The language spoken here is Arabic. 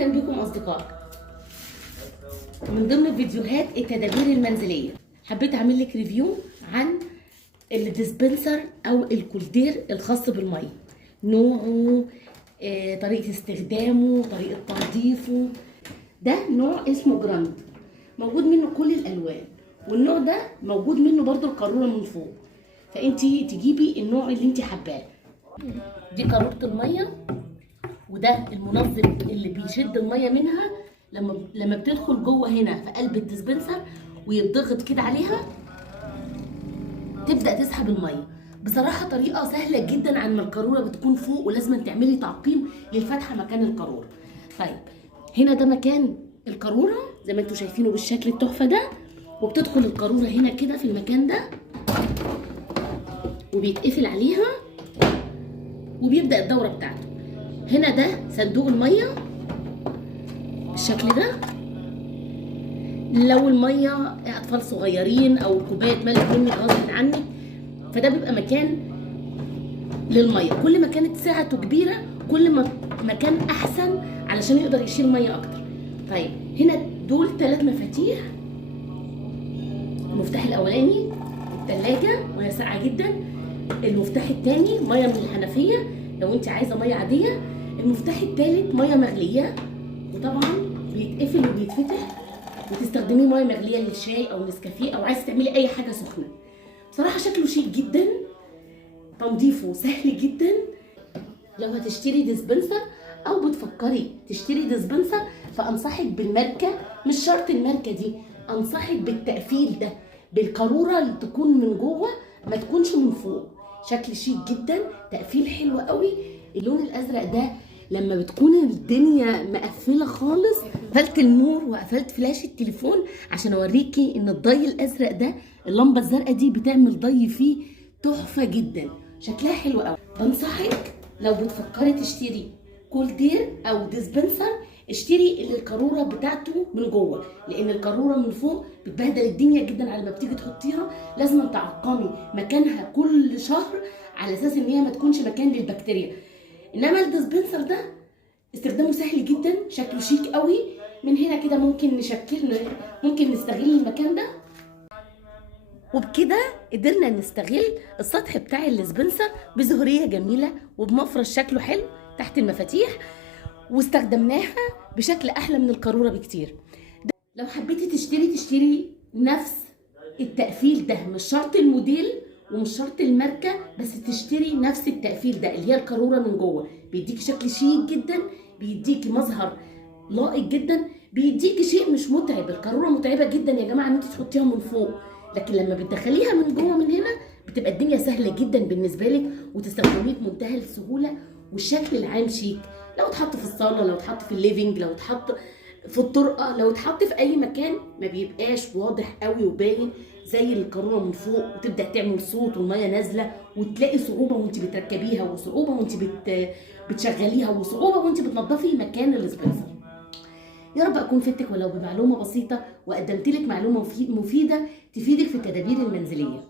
اهلا بكم اصدقائي. من ضمن فيديوهات التدابير المنزليه حبيت اعمل لك ريفيو عن الديسبنسر او الكولدير الخاص بالميه، نوعه، طريقه استخدامه، طريقه تنظيفه. ده نوع اسمه جراند، موجود منه كل الالوان، والنوع ده موجود منه برضو القاروره من فوق، فانتي تجيبي النوع اللي انتي حباه. دي قاروره الميه، وده المنظم اللي بيشد الميه منها لما بتدخل جوه هنا في قلب الديسبنسر ويتضغط كده عليها تبدا تسحب الميه. بصراحه طريقه سهله جدا عن ما القاروره بتكون فوق ولازم تعملي تعقيم للفتحه مكان القاروره. طيب هنا ده مكان القاروره زي ما انتم شايفينه بالشكل التحفه ده، وبتدخل القاروره هنا كده في المكان ده وبيتقفل عليها وبيبدا الدوره بتاعته. هنا ده صندوق الميه بالشكل ده، لو الميه اطفال صغيرين او كوبايه ملك منك غصب عنك فده بيبقى مكان للميه. كل ما كانت سعته كبيره كل ما كان احسن علشان يقدر يشيل ميه اكتر. طيب هنا دول 3 مفاتيح. المفتاح الاولاني الثلاجه ميه ساقعه جدا، المفتاح الثاني ميه من الحنفيه لو انت عايزه ميه عاديه، المفتاح الثالث ميه مغليه، وطبعا بيتقفل وبيتفتح وتستخدميه ميه مغليه للشاي او نسكافيه او عايزه تعملي اي حاجه سخنه. بصراحه شكله شيك جدا، تنظيفه سهل جدا. لو هتشتري ديسبنسر او بتفكري تشتري ديسبنسر فانصحك بالماركه، مش شرط الماركه دي، انصحك بالتقفيل ده، بالقاروره اللي تكون من جوه ما تكونش من فوق. شكل شيك جدا، تقفيل حلو قوي. اللون الازرق ده لما بتكون الدنيا مقفله خالص، قفلت النور وقفلت فلاش التليفون عشان اوريكي ان الضي الازرق ده، اللمبه الزرقاء دي بتعمل ضي فيه تحفه جدا، شكلها حلو قوي. بنصحك لو بتفكري تشتري كولدير او ديسبنسر اشتري اللي القاروره بتاعته من جوه، لان القاروره من فوق بتبهدل الدنيا جدا على ما بتيجي تحطيها. لازم تعقمي مكانها كل شهر على اساس ان هي ما تكونش مكان للبكتيريا. انما الديسبنسر ده استخدامه سهل جدا، شكله شيك قوي. من هنا كده ممكن نستغل المكان ده، وبكده قدرنا نستغل السطح بتاع الديسبنسر بزهريه جميله وبمفرش شكله حلو تحت المفاتيح، واستخدمناها بشكل احلى من القاروره بكتير. لو حبيتي تشتري نفس التقفيل ده، مش شرط الموديل ومش شرط الماركه، بس تشتري نفس التقفيل ده اللي هي القاروره من جوه، بيديكي شكل شيك جدا، بيديكي مظهر لائق جدا، بيديكي شيء مش متعب. القاروره متعبه جدا يا جماعه ان انت تحطيها من فوق، لكن لما بتدخليها من جوه من هنا بتبقى الدنيا سهله جدا بالنسبه لك وتستخدميه بمنتهى السهوله، والشكل العام شيك. لو اتحط في الصاله، لو اتحط في الليفينج، لو اتحط في الطرقه، لو اتحط في اي مكان ما بيبقاش واضح قوي وباين زي القاروره من فوق، وتبدا تعمل صوت والميه نازله، وتلاقي صعوبه وانت بتركبيها، وصعوبه وانت بتشغليها، وصعوبه وانت بتنظفي مكان الديسبنسر. يا رب اكون فدتك ولو بمعلومه بسيطه، وقدمت لك معلومه مفيده تفيدك في التدابير المنزليه.